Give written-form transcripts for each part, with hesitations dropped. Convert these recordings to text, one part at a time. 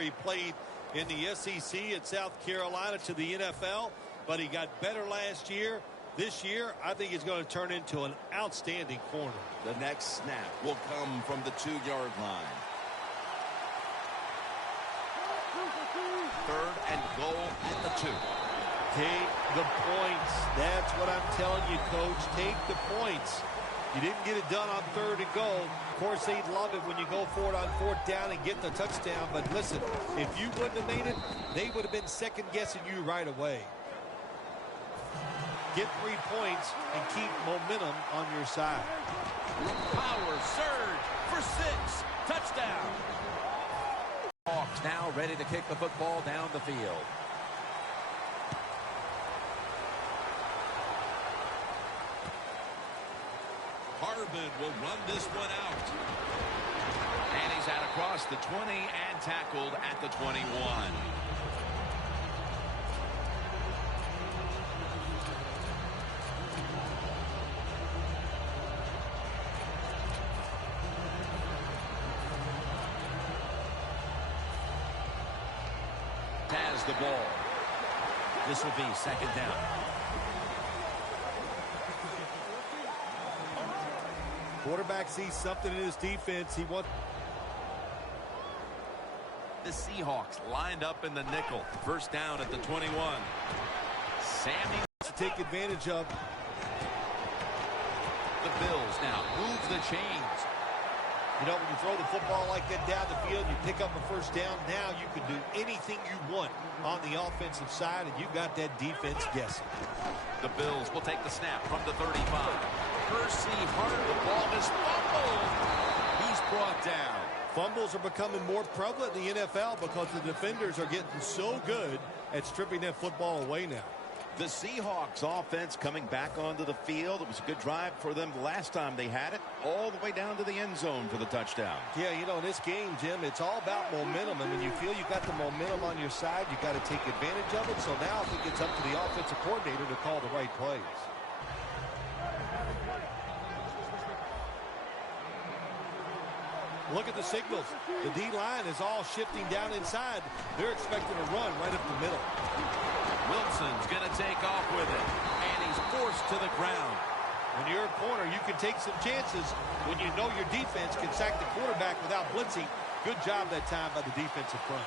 where he played in the SEC at South Carolina to the NFL, but he got better last year. This year, I think he's going to turn into an outstanding corner. The next snap will come from the 2-yard line. 3rd and goal at the 2. Take the points. That's what I'm telling you, Coach. Take the points. You didn't get it done on 3rd and goal. Of course, they'd love it when you go for it on 4th down and get the touchdown. But listen, if you wouldn't have made it, they would have been second-guessing you right away. Get 3 points and keep momentum on your side. Power surge for 6. Touchdown. Hawks now ready to kick the football down the field. Harbin will run this one out. And he's out across the 20 and tackled at the 21. Has the ball. This will be 2nd down. Quarterback sees something in his defense. He wants. The Seahawks lined up in the nickel. 1st down at the 21. Sammy to take advantage of. The Bills now move the chains. You know, when you throw the football like that down the field, you pick up a 1st down. Now you can do anything you want on the offensive side, and you've got that defense guessing. The Bills will take the snap from the 35. Percy Hart, the ball is fumbled. He's brought down. Fumbles are becoming more prevalent in the NFL because the defenders are getting so good at stripping that football away now. The Seahawks offense coming back onto the field. It was a good drive for them the last time they had it, all the way down to the end zone for the touchdown. Yeah, you know, in this game, Jim, it's all about momentum. And when you feel you got the momentum on your side, you got to take advantage of it. So now I think it's up to the offensive coordinator to call the right plays. Look at the signals. The D-line is all shifting down inside. They're expecting a run right up the middle. Wilson's going to take off with it, and he's forced to the ground. When you're a corner, you can take some chances when you know your defense can sack the quarterback without blitzing. Good job that time by the defensive front.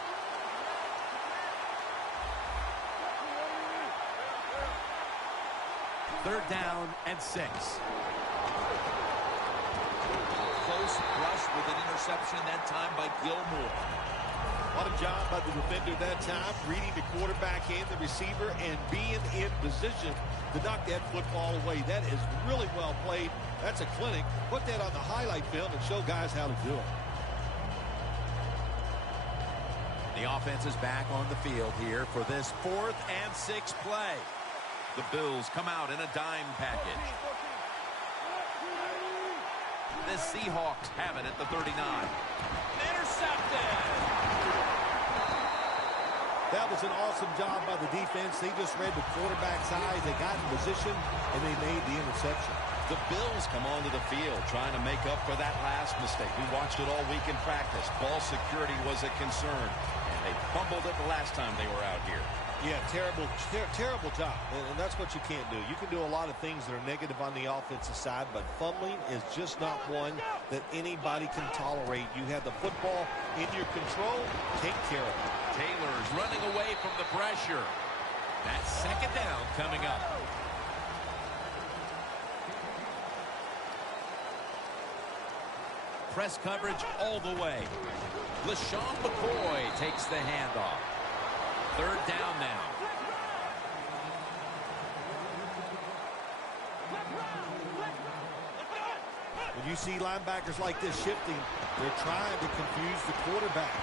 Third down and 6. Close rush with an interception that time by Gilmore. What a job by the defender that time, reading the quarterback and the receiver and being in position to knock that football away. That is really well played. That's a clinic. Put that on the highlight film and show guys how to do it. The offense is back on the field here for this 4th and 6 play. The Bills come out in a dime package. The Seahawks have it at the 39. Intercepted! That was an awesome job by the defense. They just read the quarterback's eyes. They got in position, and they made the interception. The Bills come onto the field trying to make up for that last mistake. We watched it all week in practice. Ball security was a concern, and they fumbled it the last time they were out here. Yeah, terrible job, and that's what you can't do. You can do a lot of things that are negative on the offensive side, but fumbling is just not one that anybody can tolerate. You have the football in your control. Take care of it. Taylor's running away from the pressure. That's 2nd down coming up. Press coverage all the way. LaShawn McCoy takes the handoff. 3rd down now. When you see linebackers like this shifting, they're trying to confuse the quarterback.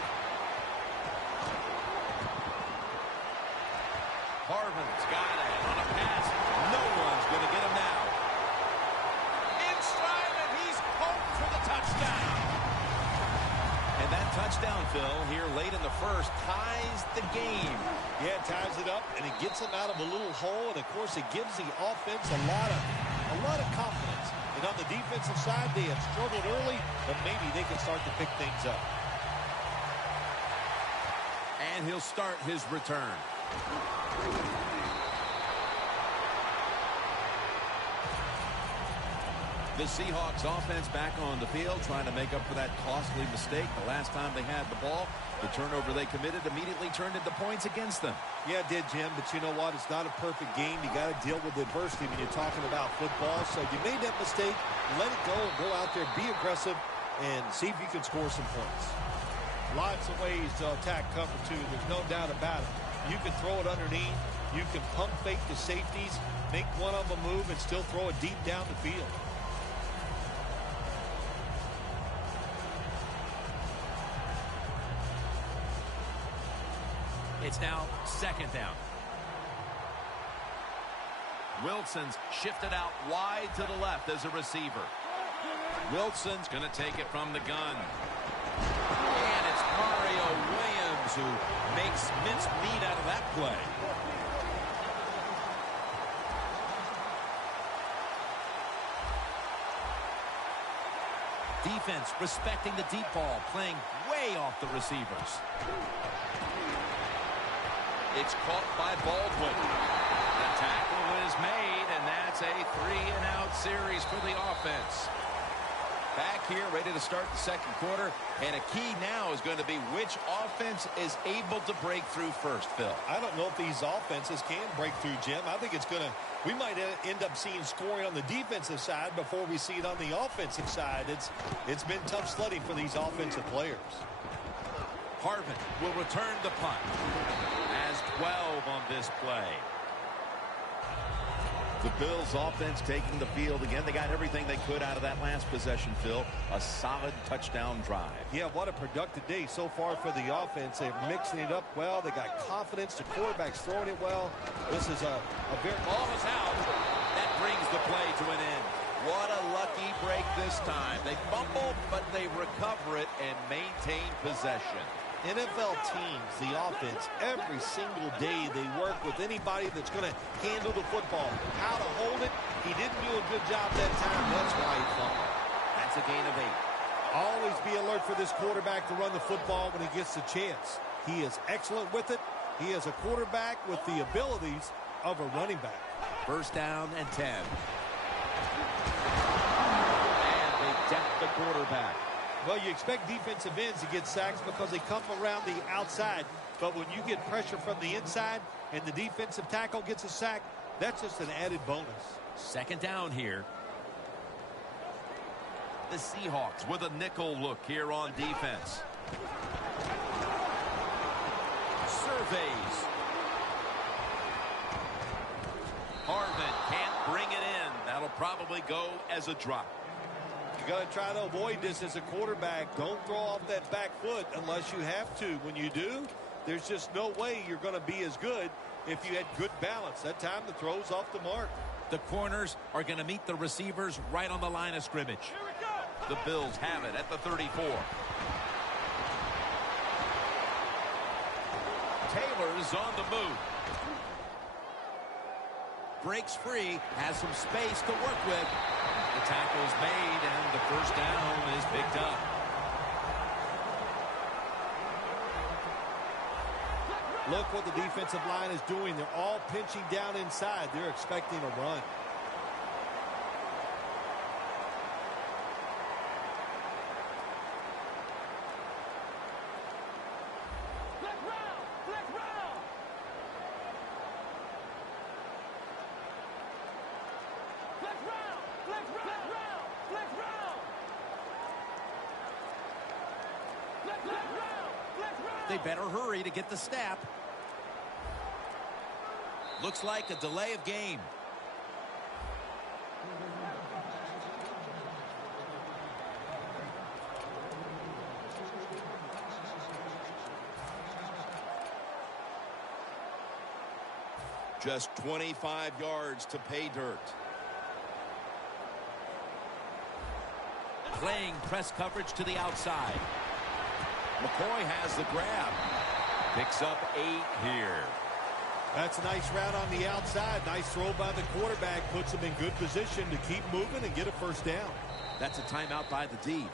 Harvin's got it on a pass. No one's going to get him now. In stride, and he's home for the touchdown. And that touchdown, Phil, here late in the 1st, ties the game. Yeah, it ties it up, and it gets them out of a little hole, and of course it gives the offense a lot of confidence. And on the defensive side, they have struggled early, but maybe they can start to pick things up. And he'll start his return. The Seahawks offense back on the field trying to make up for that costly mistake. The last time they had the ball, the turnover they committed immediately turned into points against them. Yeah, it did, Jim, but you know what? It's not a perfect game. You got to deal with adversity when you're talking about football. So you made that mistake, let it go, and go out there, be aggressive, and see if you can score some points. Lots of ways to attack cover two. There's no doubt about it. You can throw it underneath. You can pump fake the safeties, make one of them move, and still throw it deep down the field. It's now second down. Wilson's shifted out wide to the left as a receiver. Wilson's going to take it from the gun. And it's Mario Williams who makes mincemeat out of that play. Defense respecting the deep ball, playing way off the receivers. It's caught by Baldwin. The tackle is made, and that's a 3-and-out series for the offense. Back here, ready to start the second quarter, and a key now is going to be which offense is able to break through first, Phil. I don't know if these offenses can break through, Jim. I think it's going to, we might end up seeing scoring on the defensive side before we see it on the offensive side. It's been tough sledding for these offensive players. Harvin will return the punt. Has 12 on this play. The Bills offense taking the field again. They got everything they could out of that last possession, Phil. A solid touchdown drive. Yeah, what a productive day so far for the offense. They're mixing it up well. They got confidence. The quarterback's throwing it well. This is a very... Ball is out. That brings the play to an end. What a lucky break this time. They fumble, but they recover it and maintain possession. NFL teams, the offense, every single day they work with anybody that's going to handle the football. How to hold it, he didn't do a good job that time. That's why he fumbled. That's a gain of 8. Always be alert for this quarterback to run the football when he gets the chance. He is excellent with it. He is a quarterback with the abilities of a running back. First down and 10. And they decked the quarterback. Well, you expect defensive ends to get sacks because they come around the outside. But when you get pressure from the inside and the defensive tackle gets a sack, that's just an added bonus. Second down here. The Seahawks with a nickel look here on defense. Surveys. Harvin can't bring it in. That'll probably go as a drop. You got to try to avoid this as a quarterback. Don't throw off that back foot unless you have to. When you do, there's just no way you're going to be as good if you had good balance. That time the throw's off the mark. The corners are going to meet the receivers right on the line of scrimmage. The Bills have it at the 34. Taylor's on the move. Breaks free, has some space to work with. The tackle's made, and the first down is picked up. Look what the defensive line is doing. They're all pinching down inside. They're expecting a run. They better hurry to get the snap. Looks like a delay of game. Just 25 yards to pay dirt. Playing press coverage to the outside. McCoy has the grab. Picks up 8 here. That's a nice route on the outside. Nice throw by the quarterback. Puts him in good position to keep moving and get a first down. That's a timeout by the D.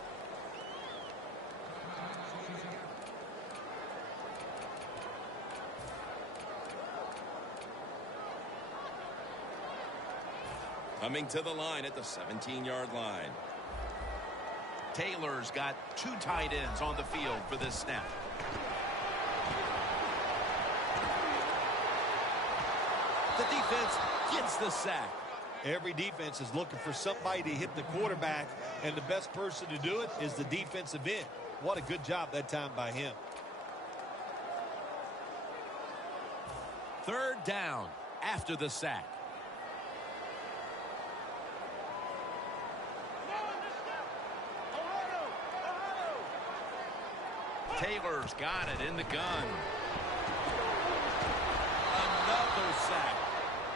coming to the line at the 17-yard line. Taylor's got 2 tight ends on the field for this snap. The defense gets the sack. Every defense is looking for somebody to hit the quarterback, and the best person to do it is the defensive end. What a good job that time by him. 3rd down after the sack. Taylor's got it in the gun. Another sack.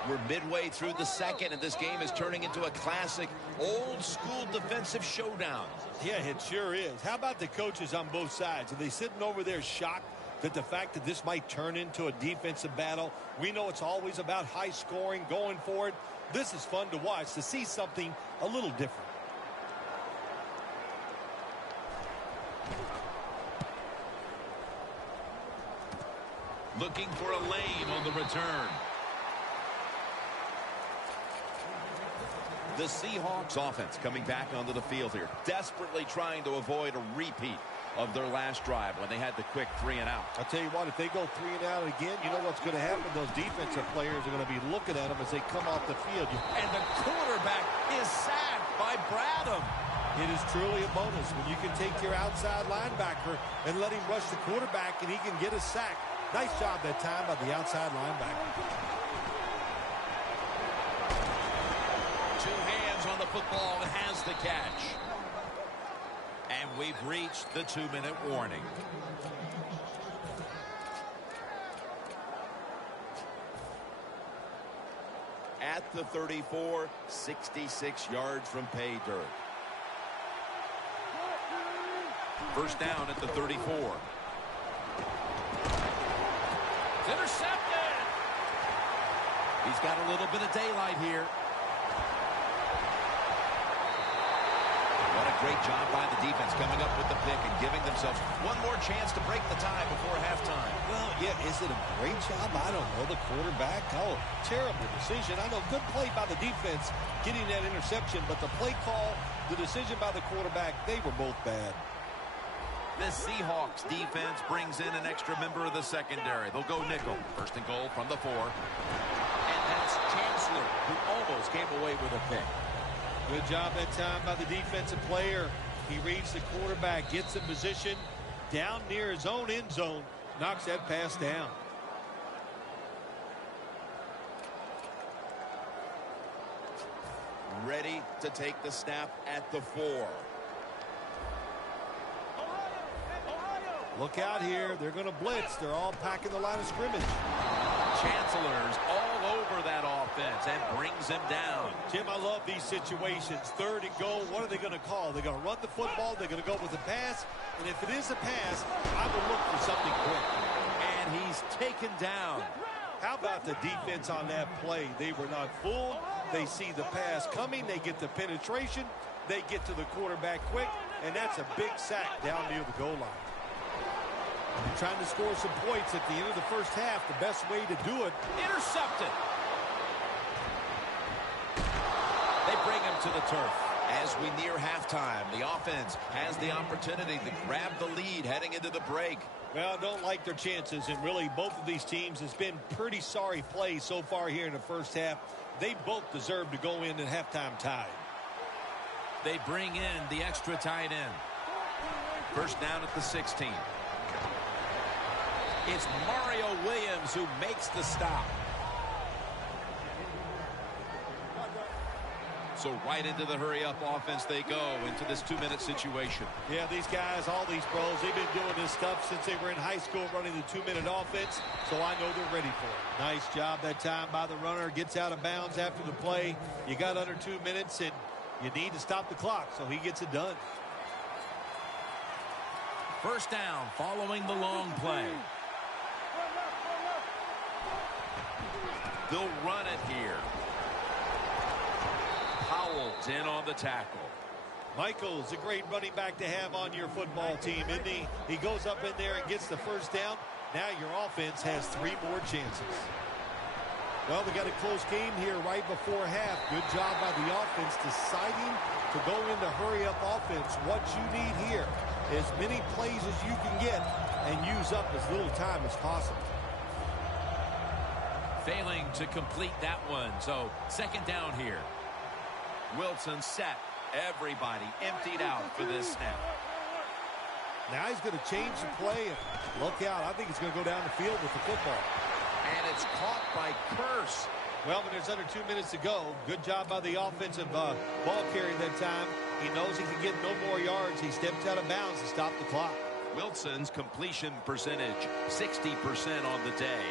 We're midway through the second, and this game is turning into a classic old-school defensive showdown. Yeah, it sure is. How about the coaches on both sides? Are they sitting over there shocked that the fact that this might turn into a defensive battle? We know it's always about high scoring, going for it. This is fun to watch, to see something a little different. Looking for a lane on the return. The Seahawks offense coming back onto the field here, desperately trying to avoid a repeat of their last drive when they had the quick 3 and out. I'll tell you what, if they go 3 and out again, you know what's going to happen? Those defensive players are going to be looking at them as they come off the field. And the quarterback is sacked by Bradham. It is truly a bonus when you can take your outside linebacker and let him rush the quarterback and he can get a sack. Nice job that time by the outside linebacker. 2 hands on the football and has the catch. And we've reached the 2-minute warning. At the 34, 66 yards from pay dirt. 1st down at the 34. It's intercepted. He's got a little bit of daylight here. What a great job by the defense coming up with the pick and giving themselves one more chance to break the tie before halftime. Well, yeah, is it a great job? I don't know. The quarterback, oh, terrible decision. I know, good play by the defense getting that interception, but the play call, the decision by the quarterback, they were both bad. The Seahawks defense brings in an extra member of the secondary. They'll go nickel. 1st and goal from the 4. And that's Chancellor, who almost came away with a pick. Good job that time by the defensive player. He reads the quarterback, gets in position, down near his own end zone, knocks that pass down. Ready to take the snap at the 4. Look out here. They're going to blitz. They're all packing the line of scrimmage. Chancellor's all over that offense and brings him down. Jim, I love these situations. 3rd and goal. What are they going to call? They're going to run the football. They're going to go with a pass. And if it is a pass, I will look for something quick. And he's taken down. How about the defense on that play? They were not fooled. They see the pass coming. They get the penetration. They get to the quarterback quick. And that's a big sack down near the goal line. They're trying to score some points at the end of the 1st half. The best way to do it. Intercepted. They bring him to the turf. As we near halftime, the offense has the opportunity to grab the lead heading into the break. Well, I don't like their chances, and really both of these teams has been pretty sorry play so far here in the 1st half. They both deserve to go in at halftime tied. They bring in the extra tight end. 1st down at the 16. It's Mario Williams who makes the stop. So right into the hurry-up offense they go into this 2-minute situation. Yeah, these guys, all these pros, they've been doing this stuff since they were in high school running the 2-minute offense, so I know they're ready for it. Nice job that time by the runner. Gets out of bounds after the play. You got under 2 minutes, and you need to stop the clock, so he gets it done. 1st down following the long play. They'll run it here. Powell's in on the tackle. Michael's a great running back to have on your football team, isn't he? He goes up in there and gets the 1st down. Now your offense has 3 more chances. Well, we got a close game here right before half. Good job by the offense deciding to go into hurry-up offense. What you need here, as many plays as you can get and use up as little time as possible. Failing to complete that one, so second down here. Wilson set. Everybody emptied out for this snap. Now he's going to change the play, and look out. I think he's going to go down the field with the football. And it's caught by Curse. Well, when there's under 2 minutes to go, good job by the offensive ball carrier that time. He knows he can get no more yards. He steps out of bounds to stop the clock. Wilson's completion percentage, 60% on the day.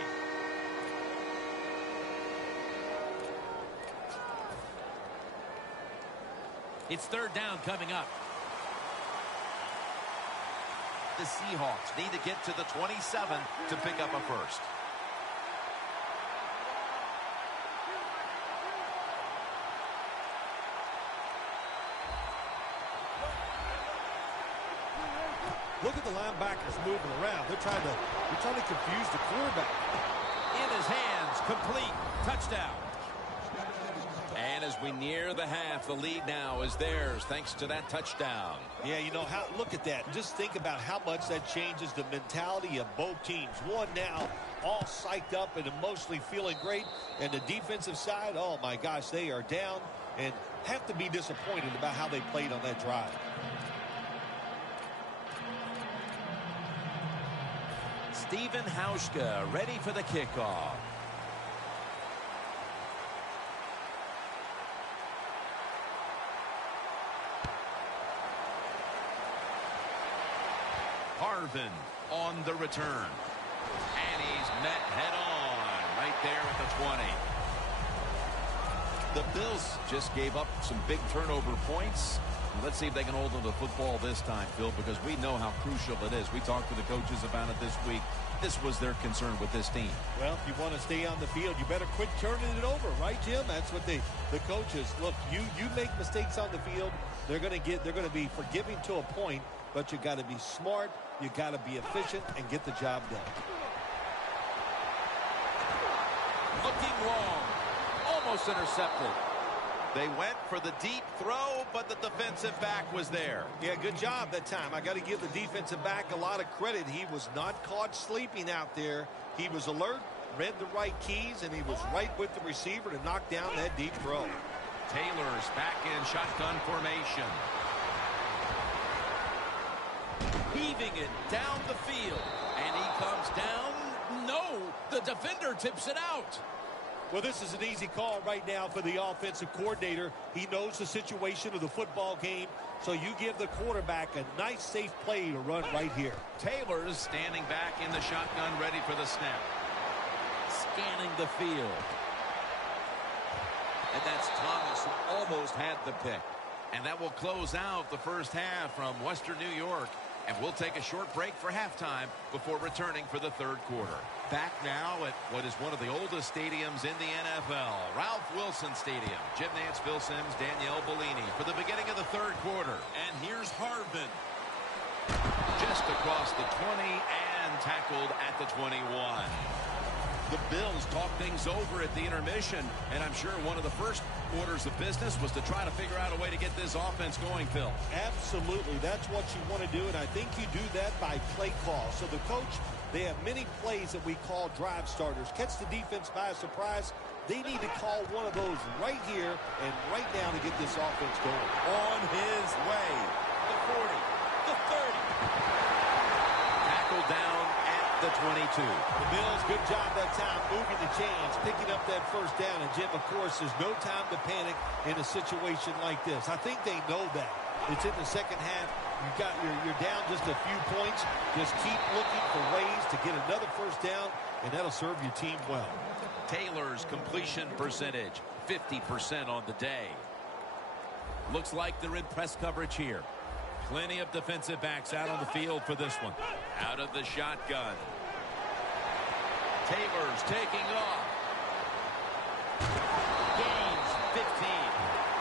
It's third down coming up. The Seahawks need to get to the 27 to pick up a first. Look at the linebackers moving around. They're trying to confuse the quarterback. In his hands, complete, touchdown. And as we near the half, the lead now is theirs thanks to that touchdown. Yeah, you know, look at that. Just think about how much that changes the mentality of both teams. One now all psyched up and emotionally feeling great. And the defensive side, oh my gosh, they are down and have to be disappointed about how they played on that drive. Steven Hauschka ready for the kickoff. Harvin on the return. And he's met head on right there at the 20. The Bills just gave up some big turnover points. Let's see if they can hold on to the football this time, Phil, because we know how crucial it is. We talked to the coaches about it this week. This was their concern with this team. Well, if you want to stay on the field, you better quit turning it over, right, Jim? That's what the coaches look. You make mistakes on the field, they're going to be forgiving to a point, but you got to be smart, you got to be efficient, and get the job done. Looking long, almost intercepted. They went for the deep throw, but the defensive back was there. Yeah, good job that time. I got to give the defensive back a lot of credit. He was not caught sleeping out there. He was alert, read the right keys, and he was right with the receiver to knock down that deep throw. Taylor's back in shotgun formation. Heaving it down the field, and he comes down. No, the defender tips it out. Well, this is an easy call right now for the offensive coordinator. He knows the situation of the football game, so you give the quarterback a nice, safe play to run right here. Taylor's standing back in the shotgun, ready for the snap. Scanning the field. And that's Thomas, who almost had the pick. And that will close out the first half from Western New York. And we'll take a short break for halftime before returning for the third quarter. Back now at what is one of the oldest stadiums in the NFL, Ralph Wilson Stadium. Jim Nantz, Phil Simms, Danielle Bellini for the beginning of the third quarter. And here's Harvin. Just across the 20 and tackled at the 21. The Bills talk things over at the intermission, and I'm sure one of the first orders of business was to try to figure out a way to get this offense going, Phil. Absolutely. That's what you want to do, and I think you do that by play call. So the coach, they have many plays that we call drive starters. Catch the defense by surprise. They need to call one of those right here and right now to get this offense going. On his way. The 40, the 30. Tackle down the 22. The Bills, good job that time moving the chains, picking up that first down. And Jim, of course, there's no time to panic in a situation like this. I think they know that. It's in the second half. You're down just a few points. Just keep looking for ways to get another first down, and that'll serve your team well. Taylor's completion percentage, 50% on the day. Looks like they're in press coverage here. Plenty of defensive backs out on the field for this one. Out of the shotgun. Taylor's taking off. Gains 15.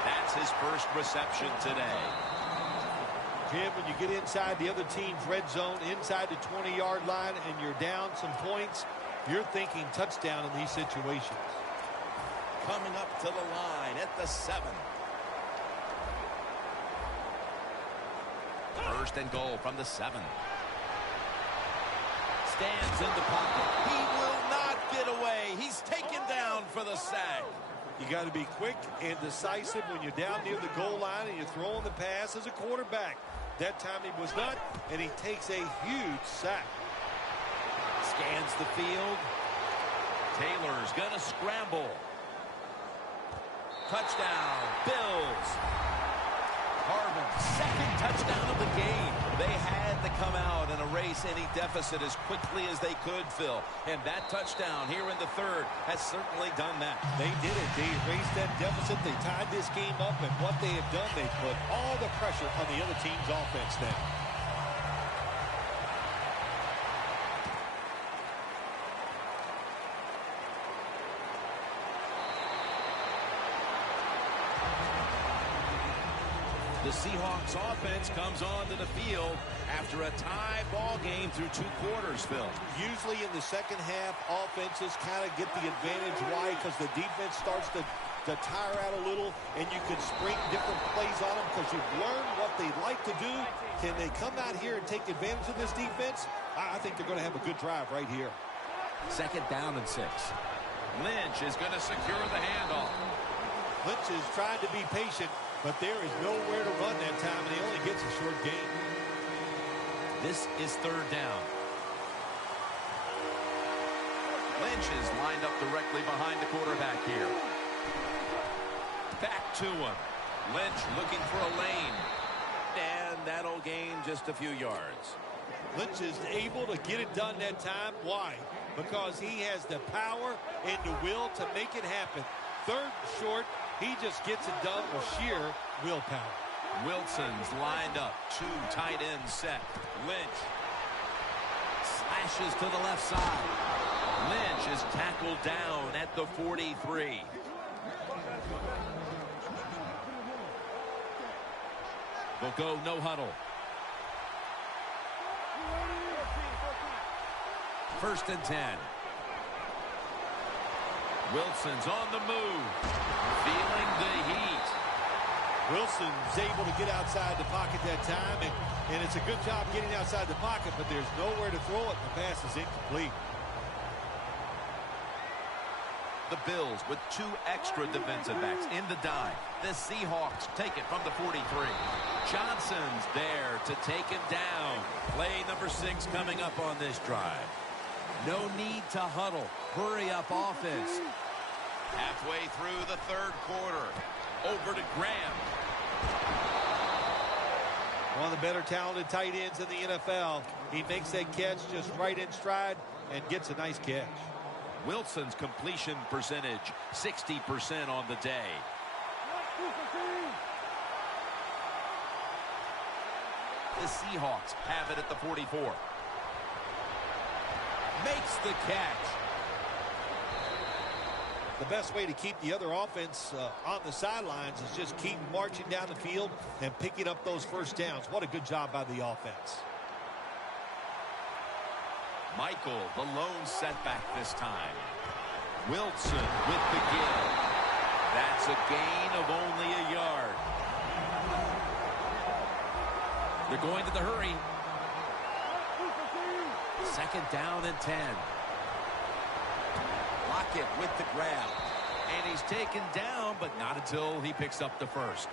That's his first reception today. Jim, when you get inside the other team's red zone, inside the 20-yard line, and you're down some points, you're thinking touchdown in these situations. coming up to the line at the 7. First and goal from the 7. Stands in the pocket. He will not get away. He's taken down for the sack. You got to be quick and decisive when you're down near the goal line and you're throwing the pass as a quarterback. That time he was not, and he takes a huge sack. Scans the field. Taylor's going to scramble. Touchdown, Bills. Harvin's second touchdown of the game. They had to come out and erase any deficit as quickly as they could, Phil. And that touchdown here in the 3rd has certainly done that. They did it. They erased that deficit. They tied this game up, and what they have done, they put all the pressure on the other team's offense now. The Seahawks offense comes onto the field after a tie ball game through 2 quarters, Phil. Usually in the second half, offenses kind of get the advantage. Why? Because the defense starts to tire out a little, and you can spring different plays on them because you've learned what they like to do. Can they come out here and take advantage of this defense? I think they're going to have a good drive right here. Second down and 6. Lynch is going to secure the handoff. Lynch is trying to be patient, but there is nowhere to run that time, and he only gets a short gain. This is 3rd down. Lynch is lined up directly behind the quarterback here. Back to him. Lynch looking for a lane. And that'll gain just a few yards. Lynch is able to get it done that time. Why? Because he has the power and the will to make it happen. 3rd and short. He just gets it done with sheer willpower. Wilson's lined up. 2 tight ends set. Lynch slashes to the left side. Lynch is tackled down at the 43. They'll go no huddle. 1st and 10. Wilson's on the move. Feeling the heat. Wilson's able to get outside the pocket that time, and it's a good job getting outside the pocket, but there's nowhere to throw it. The pass is incomplete. The Bills with 2 extra defensive backs in the dime. The Seahawks take it from the 43. Johnson's there to take him down. Play number 6 coming up on this drive. No need to huddle. Hurry up offense. Halfway through the 3rd quarter. Over to Graham. One of the better talented tight ends in the NFL. He makes that catch just right in stride and gets a nice catch. Wilson's completion percentage, 60% on the day. The Seahawks have it at the 44. Makes the catch. The best way to keep the other offense on the sidelines is just keep marching down the field and picking up those first downs. What a good job by the offense. Michael, the lone setback this time. Wilson with the give. That's a gain of only a yard. They're going to the hurry. 2nd down and 10. Lockett with the grab. And he's taken down, but not until he picks up the 1st.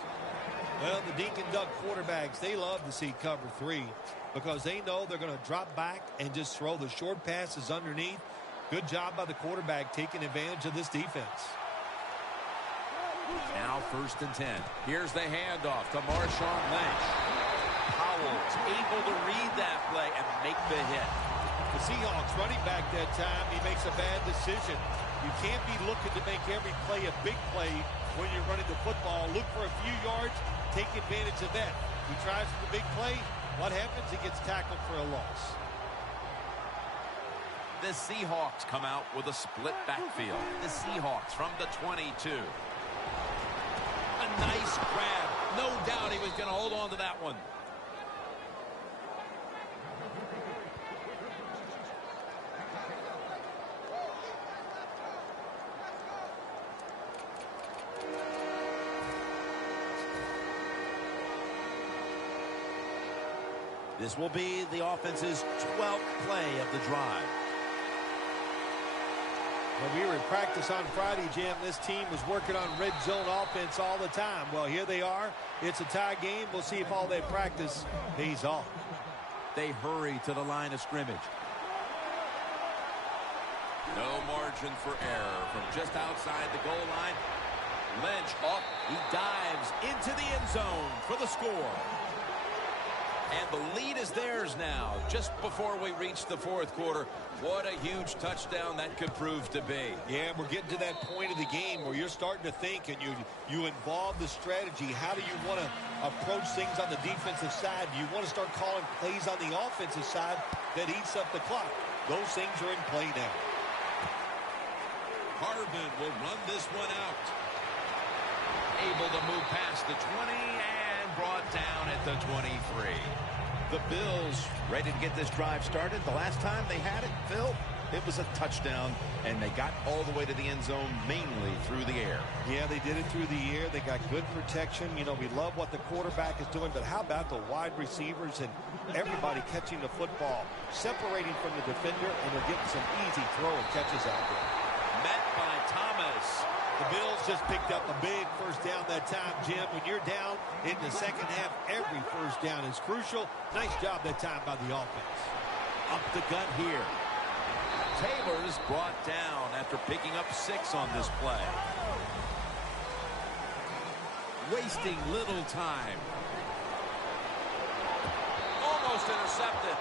Well, the Dink and Duck quarterbacks, they love to see cover 3 because they know they're going to drop back and just throw the short passes underneath. Good job by the quarterback taking advantage of this defense. Now 1st and 10. Here's the handoff to Marshawn Lynch. Powell's able to read that play and make the hit. The Seahawks running back that time, he makes a bad decision. You can't be looking to make every play a big play when you're running the football. Look for a few yards, take advantage of that. He tries for the big play. What happens? He gets tackled for a loss. The Seahawks come out with a split backfield. The Seahawks from the 22. A nice grab. No doubt he was going to hold on to that one. This will be the offense's 12th play of the drive. When we were in practice on Friday, Jim, this team was working on red zone offense all the time. Well, here they are. It's a tie game. We'll see if all that practice pays off. They hurry to the line of scrimmage. No margin for error from just outside the goal line. Lynch up. He dives into the end zone for the score. And the lead is theirs now, just before we reach the fourth quarter. What a huge touchdown that could prove to be. Yeah, we're getting to that point of the game where you're starting to think and you involve the strategy. How do you want to approach things on the defensive side? Do you want to start calling plays on the offensive side that eats up the clock? Those things are in play now. Harbin will run this one out. Able to move past the 20 and brought down at the 23. The Bills ready to get this drive started. The last time they had it, Phil, it was a touchdown, and they got all the way to the end zone mainly through the air. Yeah, they did it through the air. They got good protection. You know, we love what the quarterback is doing, but how about the wide receivers and everybody catching the football, separating from the defender, and they're getting some easy throw and catches out there. Met by Thomas. The Bills just picked up a big first down that time, Jim. When you're down in the second half, every first down is crucial. Nice job that time by the offense. Up the gut here. Taylor's brought down after picking up 6 on this play. Wasting little time. Almost intercepted.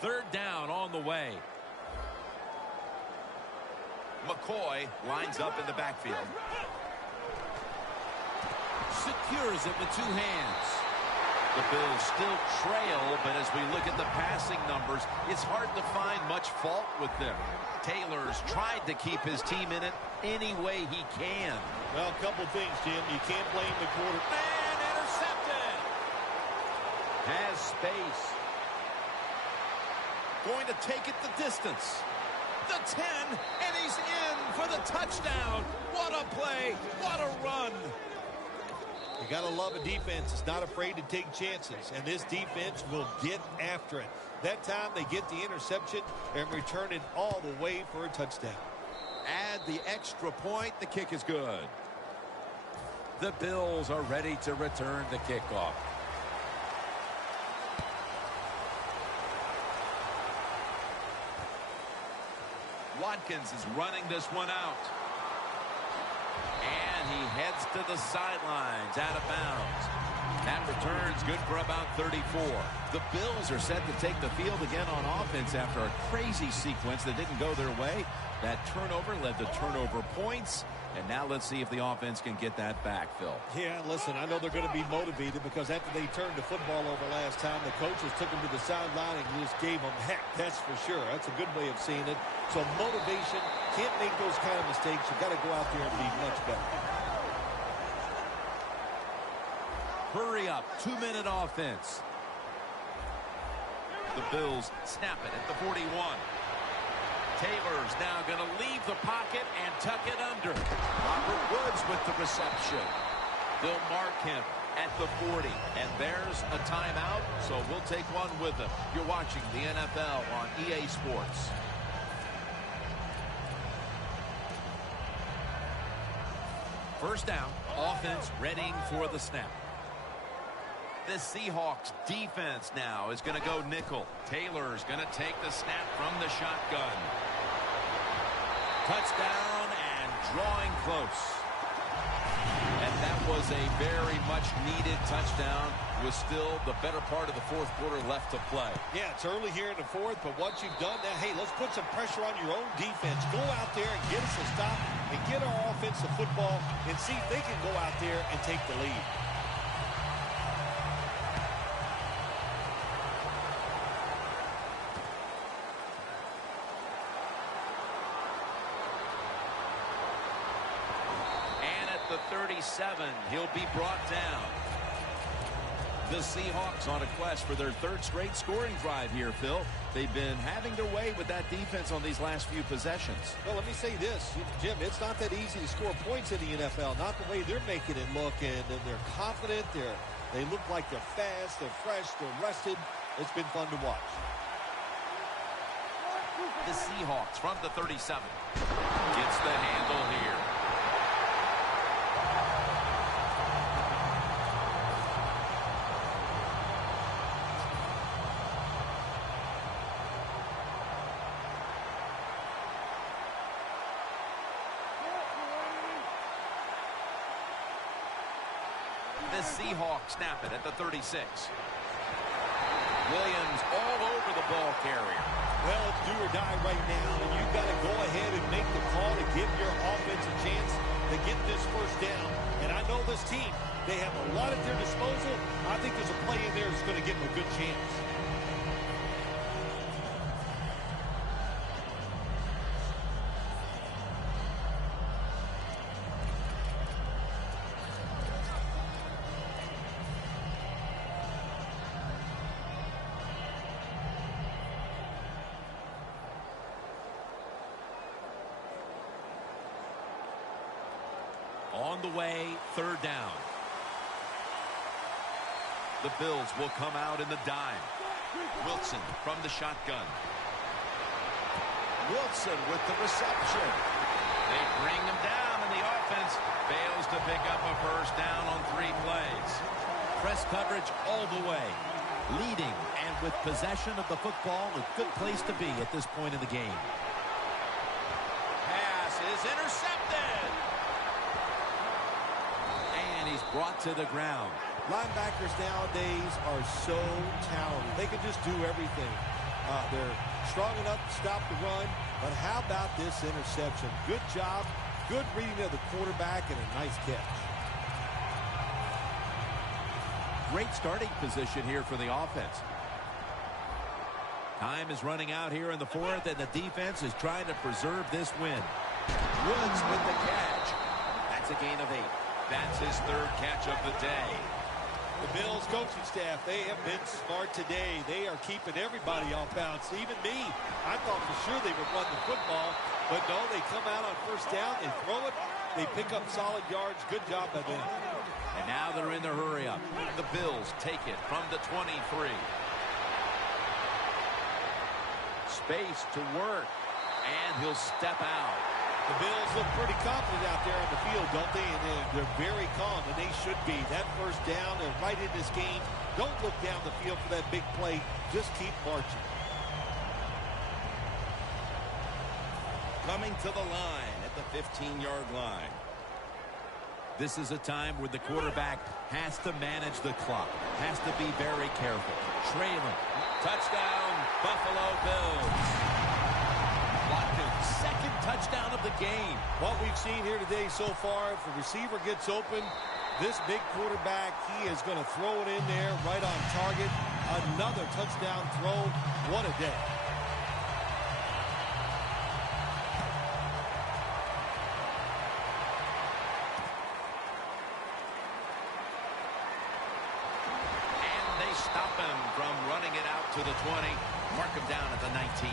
Third down on the way. McCoy lines up in the backfield. Secures it with 2 hands. The Bills still trail, but as we look at the passing numbers, it's hard to find much fault with them. Taylor's tried to keep his team in it any way he can. Well, a couple things, Jim. You can't blame the quarterback. And intercepted. Has space. Going to take it the distance. The 10, and he's in for the touchdown. What a play. What a run. You got to love a defense that's not afraid to take chances, and this defense will get after it. That time they get the interception and return it all the way for a touchdown. Add the extra point. The kick is good. The Bills are ready to return the kickoff. Watkins is running this one out. And he heads to the sidelines out of bounds. That return's good for about 34. The Bills are set to take the field again on offense after a crazy sequence that didn't go their way. That turnover led to turnover points. And now let's see if the offense can get that back, Phil. Yeah, listen, I know they're going to be motivated because after they turned the football over last time, the coaches took them to the sideline and just gave them heck, that's for sure. That's a good way of seeing it. So motivation, can't make those kind of mistakes. You've got to go out there and be much better. Hurry up, 2-minute offense. The Bills snap it at the 41. Taylor's now going to leave the pocket and tuck it under. Robert Woods with the reception. They'll mark him at the 40. And there's a timeout, so we'll take one with them. You're watching the NFL on EA Sports. First down, offense readying for the snap. The Seahawks defense now is going to go nickel. Taylor's going to take the snap from the shotgun. Touchdown and drawing close. And that was a very much needed touchdown with still the better part of the fourth quarter left to play. Yeah, it's early here in the fourth, but once you've done that, hey, let's put some pressure on your own defense. Go out there and get us a stop and get our offense the football and see if they can go out there and take the lead. And at the 37, he'll be brought down. The Seahawks on a quest for their third straight scoring drive here, Phil. They've been having their way with that defense on these last few possessions. Well, let me say this, Jim, it's not that easy to score points in the NFL, not the way they're making it look, and they're confident, they look like they're fast, they're fresh, they're rested. It's been fun to watch. The Seahawks from the 37. Gets the handle here. The Seahawks snap it at the 36. Williams all over the ball carrier. Well, it's do or die right now, and you've got to go ahead and make the call to give your offense a chance to get this first down. And I know this team, they have a lot at their disposal. I think there's a play in there that's going to give them a good chance. On the way, third down. The Bills will come out in the dime. Wilson from the shotgun. Wilson with the reception. They bring him down, and the offense fails to pick up a first down on 3 plays. Press coverage all the way. Leading and with possession of the football, a good place to be at this point in the game. Pass is intercepted. And he's brought to the ground. Linebackers nowadays are so talented. They can just do everything. They're strong enough to stop the run, but how about this interception? Good job, good reading of the quarterback, and a nice catch. Great starting position here for the offense. Time is running out here in the fourth, and the defense is trying to preserve this win. Woods with the catch. That's a gain of 8. That's his 3rd catch of the day. The Bills coaching staff, they have been smart today. They are keeping everybody off bounds, even me. I thought for sure they would run the football, but no, they come out on first down, they throw it, they pick up solid yards. Good job by them. And now they're in the hurry up. The Bills take it from the 23. Space to work, and he'll step out. The Bills look pretty confident out there on the field, don't they? And they're very calm, and they should be. That first down, they're right in this game. Don't look down the field for that big play. Just keep marching. Coming to the line at the 15-yard line. This is a time where the quarterback has to manage the clock, has to be very careful. Trailing. Touchdown, Buffalo Bills. Watkins, second touchdown of the game. What we've seen here today so far, if the receiver gets open, this big quarterback, he is going to throw it in there right on target. Another touchdown throw. What a day. And they stop him from running it out to the 20. Mark him down at the 19.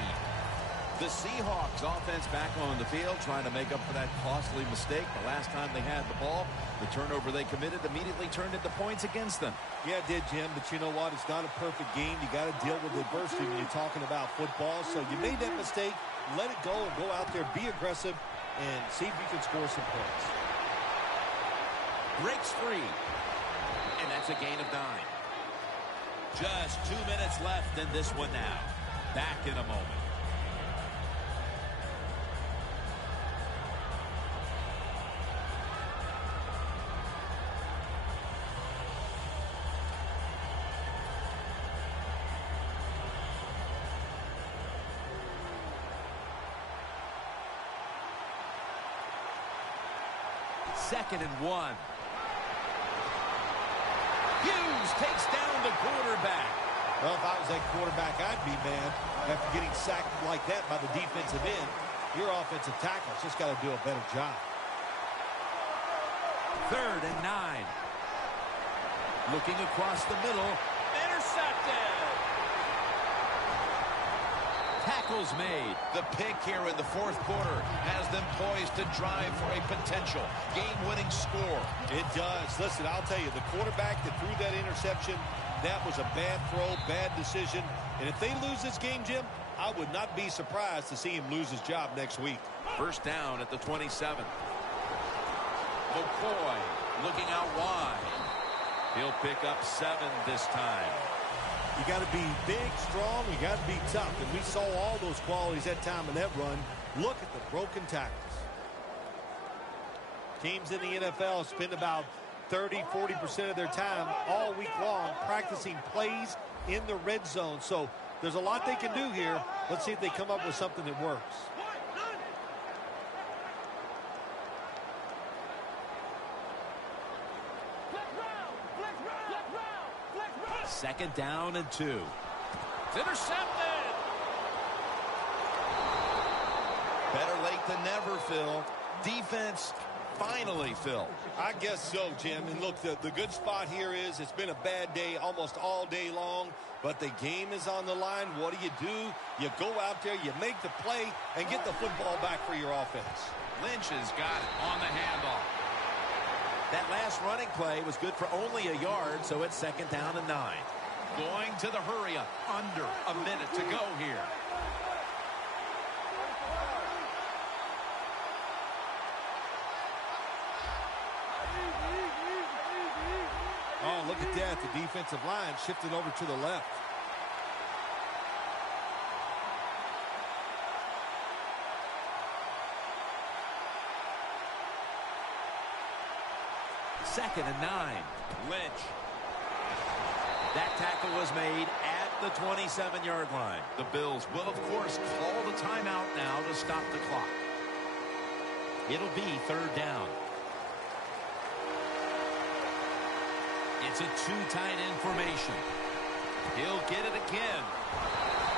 The Seahawks offense back on the field trying to make up for that costly mistake. The last time they had the ball, the turnover they committed immediately turned into points against them. Yeah, it did, Jim, but you know what? It's not a perfect game. You got to deal with adversity when you're talking about football. So you made that mistake, let it go, and go out there, be aggressive, and see if you can score some points. Breaks free. And that's a gain of 9. Just 2 minutes left in this one now. Back in a moment. Second and 1. Hughes takes down the quarterback. Well, if I was that quarterback, I'd be mad after getting sacked like that by the defensive end. Your offensive tackle's just got to do a better job. Third and 9. Looking across the middle. Intercepted. Tackles made. The pick here in the fourth quarter has them poised to drive for a potential game-winning score. It does. Listen, I'll tell you, the quarterback that threw that interception, that was a bad throw, bad decision. And if they lose this game, Jim, I would not be surprised to see him lose his job next week. First down at the 27. McCoy looking out wide. He'll pick up 7 this time. You got to be big, strong, you got to be tough. And we saw all those qualities that time in that run. Look at the broken tackles. Teams in the NFL spend about 30-40% of their time all week long practicing plays in the red zone. So there's a lot they can do here. Let's see if they come up with something that works. Second down and 2. It's intercepted. Better late than never, Phil. Defense finally, Phil. I guess so, Jim. And look, the good spot here is it's been a bad day almost all day long, but the game is on the line. What do? You go out there, you make the play, and get the football back for your offense. Lynch has got it on the handoff. That last running play was good for only a yard, so it's second down and 9. Going to the hurry-up. Under a minute to go here. Oh, look at that. The defensive line shifted over to the left. Second and 9. Lynch. That tackle was made at the 27-yard line. The Bills will, of course, call the timeout now to stop the clock. It'll be third down. It's a two-tight end formation. He'll get it again.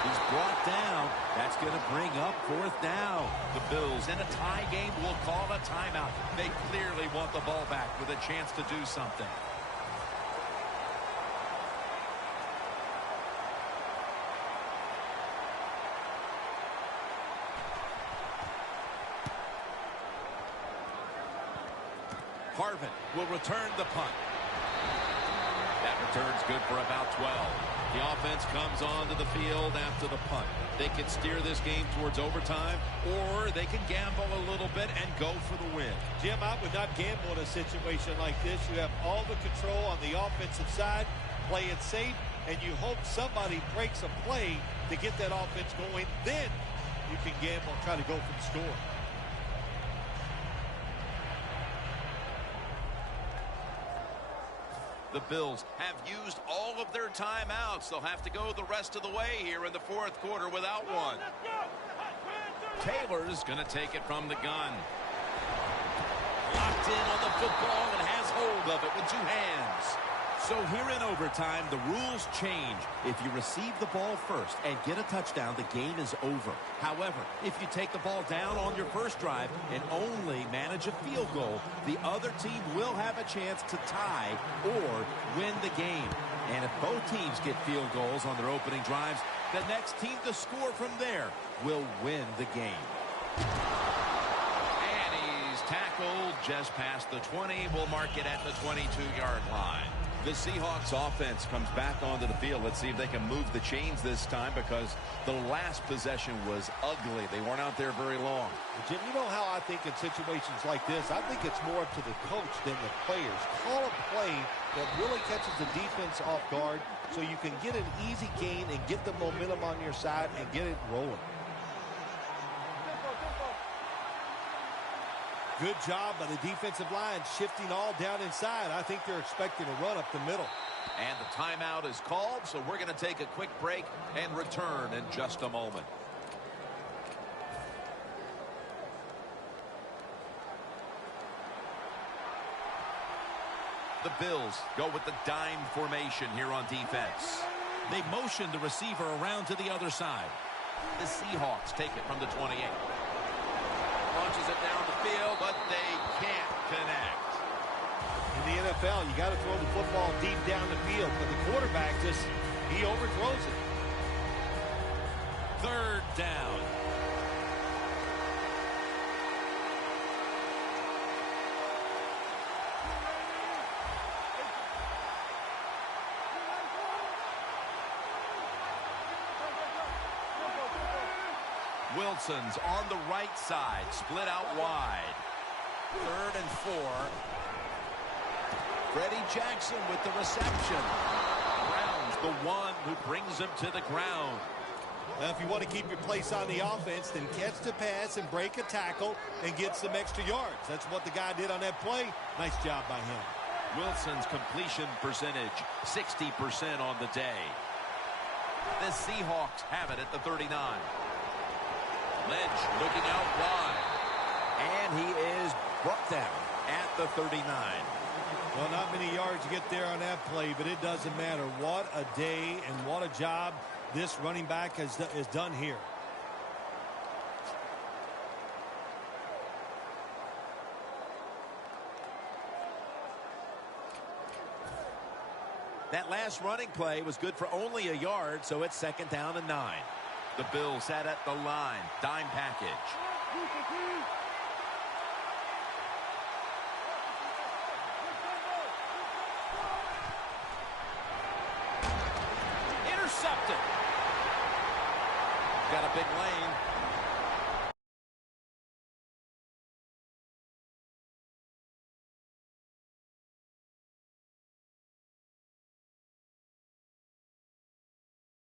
He's brought down. That's going to bring up fourth down. The Bills in a tie game will call a timeout. They clearly want the ball back with a chance to do something. Harvin will return the punt. That return's good for about 12. The offense comes onto the field after the punt. They can steer this game towards overtime, or they can gamble a little bit and go for the win. Jim, I would not gamble in a situation like this. You have all the control on the offensive side, play it safe, and you hope somebody breaks a play to get that offense going. Then you can gamble and try to go for the score. The Bills have used all of their timeouts. They'll have to go the rest of the way here in the fourth quarter without one. Taylor's going to take it from the gun. Locked in on the football and has hold of it with 2 hands. So here in overtime, the rules change. If you receive the ball first and get a touchdown, the game is over. However, if you take the ball down on your first drive and only manage a field goal, the other team will have a chance to tie or win the game. And if both teams get field goals on their opening drives, the next team to score from there will win the game. And he's tackled just past the 20. We'll mark it at the 22-yard line. The Seahawks offense comes back onto the field. Let's see if they can move the chains this time, because the last possession was ugly. They weren't out there very long. Jim, you know how I think in situations like this, I think it's more up to the coach than the players. Call a play that really catches the defense off guard so you can get an easy gain and get the momentum on your side and get it rolling. Good job by the defensive line shifting all down inside. I think they're expecting a run up the middle. And the timeout is called, so we're going to take a quick break and return in just a moment. The Bills go with the dime formation here on defense. They motion the receiver around to the other side. The Seahawks take it from the 28. Launches it down the field, but they can't connect. In the NFL. You got to throw the football deep down the field, but the quarterback he overthrows it. Third down. Wilson's on the right side, split out wide. 3rd and 4. Freddie Jackson with the reception. Brown's the one who brings him to the ground. Well, if you want to keep your place on the offense, then catch the pass and break a tackle and get some extra yards. That's what the guy did on that play. Nice job by him. Wilson's completion percentage, 60% on the day. The Seahawks have it at the 39. Lynch looking out wide. And he is brought down at the 39. Well, not many yards to get there on that play, but it doesn't matter. What a day and what a job this running back has done here. That last running play was good for only a yard, so it's 2nd down and 9. The Bills sat at the line. Dime package. Intercepted. Got a big lane.